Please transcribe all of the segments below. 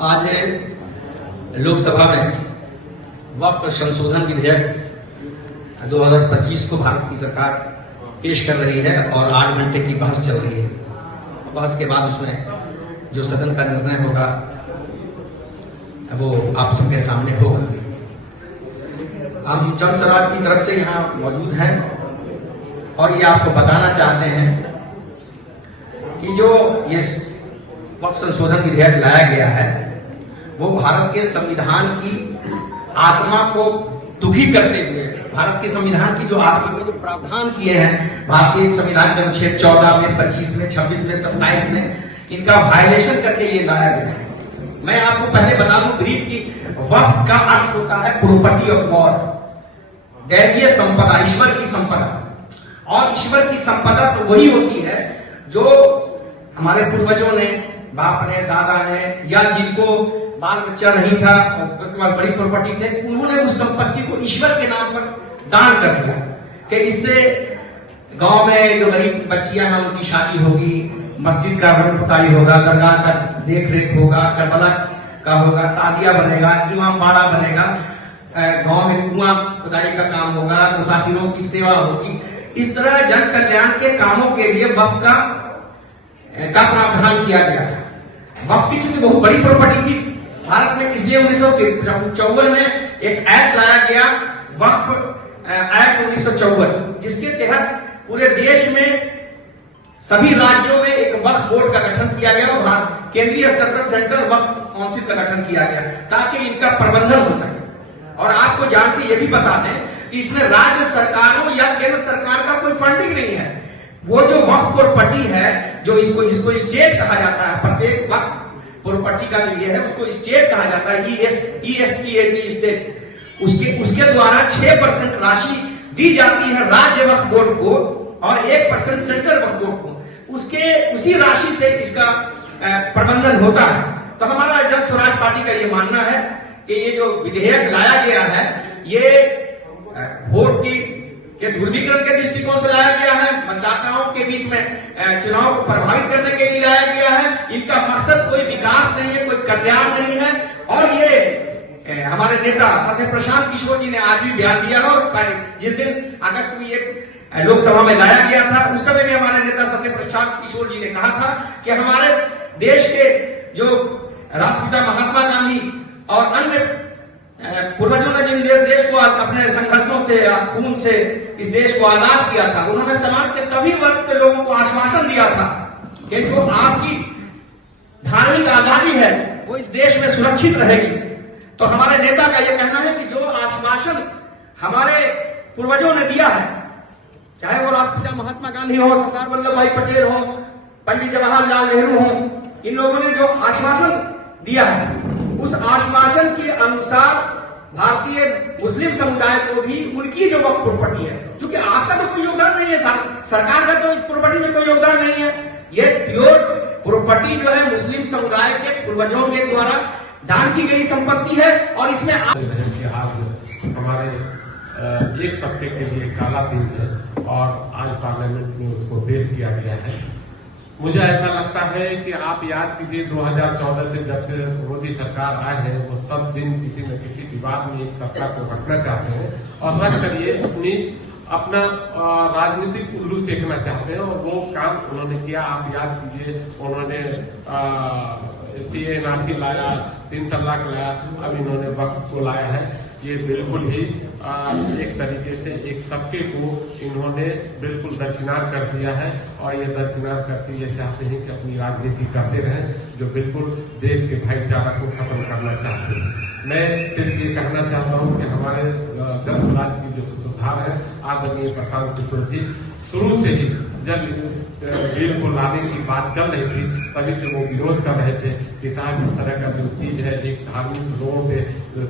आज लोकसभा में वक्फ संशोधन विधेयक 2025 को भारत की सरकार पेश कर रही है और 8 घंटे की बहस चल रही है। बहस के बाद उसमें जो सदन का निर्णय होगा वो आप सबके सामने होगा। हम जन स्वराज की तरफ से यहाँ मौजूद हैं और ये आपको बताना चाहते हैं कि जो ये वक्फ संशोधन विधेयक लाया गया है वो भारत के संविधान की आत्मा को दुखी करते हुए, भारत के संविधान की जो आत्मा में जो प्रावधान किए हैं भारतीय संविधान के अनुच्छेद 14 में, 25 में, 26 में, 27 में, इनका वायलेशन करके ये लाया गया है। मैं आपको पहले बता दूं ब्रीफ की वक्फ का अर्थ होता है प्रॉपर्टी ऑफ गॉड, दैवीय संपदा, ईश्वर की संपदा। और ईश्वर की संपदा तो वही होती है जो हमारे पूर्वजों ने, बाप ने, दादा ने, या जिनको बाल बच्चा नहीं था और उसके बाद बड़ी प्रॉपर्टी थे, उन्होंने उस संपत्ति को ईश्वर के नाम पर दान कर दिया कि इससे गांव में जो गरीब बच्चियां हैं उनकी शादी होगी, मस्जिद का रंग पुताई होगा, दरगाह का देख रेख होगा, करबला का होगा, ताजिया बनेगा, इमाम बाड़ा बनेगा, गांव में कुआं खुदाई का काम होगा, मुसाफिरों की सेवा होगी। इस तरह जन कल्याण के कामों के लिए वक्फ का प्रावधान किया गया था। वक्फ की चूंकि बहुत बड़ी प्रॉपर्टी थी, भारत में इसलिए 1954 में एक एक्ट लाया गया, वक्फ एक्ट 1954, जिसके तहत पूरे देश में सभी राज्यों में एक वक्फ बोर्ड का गठन किया गया और केंद्रीय स्तर पर सेंट्रल वक्फ काउंसिल का गठन किया गया ताकि इनका प्रबंधन हो सके। और आपको जान के ये भी बता दें कि इसमें राज्य सरकारों या केंद्र सरकार का कोई फंडिंग नहीं है। वो जो वक्फ प्रॉपर्टी है, जो जिसको स्टेट कहा जाता है, प्रत्येक वक्फ प्रॉपर्टी का जो ये है उसको स्टेट कहा जाता है, ESTAT स्टेट, उसके द्वारा 6% राशि दी जाती है राज्य वक्फ बोर्ड को और 1% सेंट्रल वक्फ बोर्ड को। उसी राशि से इसका प्रबंधन होता है। तो हमारा जन स्वराज पार्टी का ये मानना है कि ये जो विधेयक लाया गया है ये वोट के ध्रुवीकरण के दृष्टिकोण से लाया गया है, मतदाताओं के बीच में चुनाव को प्रभावित करने के लिए लाया गया है। इनका मकसद कोई विकास नहीं है, कोई कल्याण नहीं है। और ये हमारे नेता सत्य प्रशांत किशोर जी ने आज भी बयान दिया और जिस दिन अगस्त में एक लोकसभा में लाया गया था उस समय भी हमारे नेता सत्य प्रशांत किशोर जी ने कहा था कि हमारे देश के जो राष्ट्रपिता महात्मा गांधी और अन्य पूर्वजों ने जिन देश को अपने संघर्षों से, खून से इस देश को आजाद किया था, उन्होंने समाज के सभी वर्ग के लोगों को आश्वासन दिया था कि जो आपकी धार्मिक आजादी है वो इस देश में सुरक्षित रहेगी। तो हमारे नेता का यह कहना है कि जो आश्वासन हमारे पूर्वजों ने दिया है, चाहे वो राष्ट्रपिता महात्मा गांधी हो, सरदार वल्लभ भाई पटेल हो, पंडित जवाहरलाल नेहरू हो, इन लोगों ने जो आश्वासन दिया है उस आश्वासन के अनुसार भारतीय मुस्लिम समुदाय को भी उनकी जो वक्फ प्रॉपर्टी है, क्योंकि आपका तो कोई योगदान नहीं है, सरकार का तो इस प्रॉपर्टी में कोई योगदान नहीं है, ये प्योर प्रॉपर्टी जो है मुस्लिम समुदाय के पूर्वजों के द्वारा दान की गई संपत्ति है। और इसमें हमारे एक तबके के लिए काला दिन है और आज पार्लियामेंट में उसको पेश किया गया है। मुझे ऐसा लगता है कि आप याद कीजिए 2014 से जब से मोदी सरकार आए हैं वो सब दिन किसी न किसी विवाद में एक तबका को रखना चाहते हैं और रख कर ये अपना राजनीतिक उल्लू सेकना चाहते हैं और वो काम उन्होंने किया। आप याद कीजिए उन्होंने CA/NRC लाया, 3 तलाक लाया, अब इन्होंने वक्फ को लाया है। ये बिल्कुल ही एक तरीके से एक तबके को इन्होंने बिल्कुल दरकिनार कर दिया है और ये दरकिनार करके ये चाहते हैं कि अपनी राजनीति करते रहें, जो बिल्कुल देश के भाईचारा को खत्म करना चाहते हैं। मैं सिर्फ ये कहना चाहता हूं कि हमारे जन स्वराज की जो सुधार है, आदरणीय प्रशांत किशोर जी शुरू से ही जब बिल को लाने की बात चल रही थी तभी से वो विरोध कर रहे थे कि साहब इस तरह का जो चीज है एक धार्मिक लोगों पे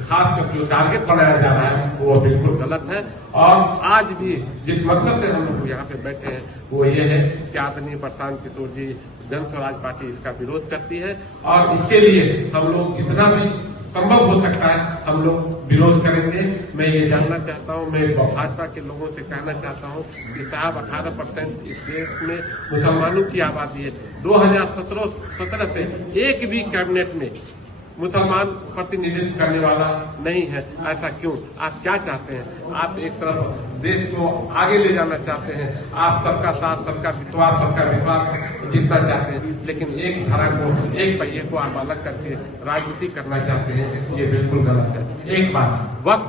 खास कर जो टारगेट बनाया जा रहा है वो बिल्कुल गलत है। और आज भी जिस मकसद से हम लोग यहाँ पे बैठे हैं वो ये है कि आदरणीय प्रशांत किशोर जी जन स्वराज पार्टी इसका विरोध करती है और इसके लिए हम लोग जितना भी संभव हो सकता है हम लोग विरोध करेंगे। मैं ये जानना चाहता हूँ, मैं भाजपा के लोगों से कहना चाहता हूँ कि साहब 18% इस देश में मुसलमानों की आबादी है। 2017 से एक भी कैबिनेट में मुसलमान प्रतिनिधित्व करने वाला नहीं है। ऐसा क्यों? आप क्या चाहते हैं? आप एक तरफ देश को आगे ले जाना चाहते हैं, आप सबका साथ, सबका विश्वास जीतना चाहते हैं, लेकिन एक धारा को, एक पहिए को आप अलग करके राजनीति करना चाहते हैं, ये बिल्कुल गलत है। एक बात, वक्त